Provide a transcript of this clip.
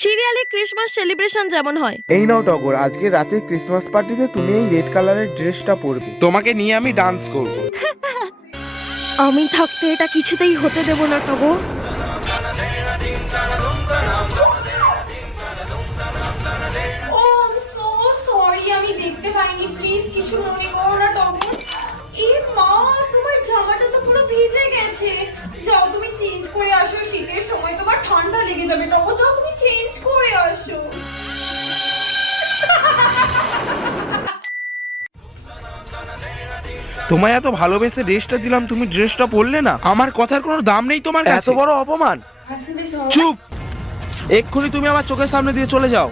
সিরিয়ালে Christmas celebration যেমন হয়। এই নাও টগর, আজকে রাতে ক্রিসমাস পার্টিতে তুমি এই রেড কালারের ড্রেসটা পরবে। তোমাকে নিয়ে আমি ডান্স করব। আমি থাকতে এটা কিছুতেই হতে দেব না টগর। আমি দেখতে পাইনি, প্লিজ কিছু মনে করো না টগর। এ মা, তোমার জামাটা তো পুরো ভিজে গেছে। যাও তুমি চেঞ্জ করে আসো, শীতের সময় তোমার ঠান্ডা লেগে যাবে টগর। যাও তুমি চেঞ্জ করে আসো। তোমায় এত ভালোবেসে ড্রেসটা দিলাম, তুমি ড্রেসটা পরলে না। আমার কথার কোনো দাম নেই তোমার কাছে? এত বড় অপমান। চুপ, এক্ষুনি তুমি আমার চোখের সামনে দিয়ে চলে যাও।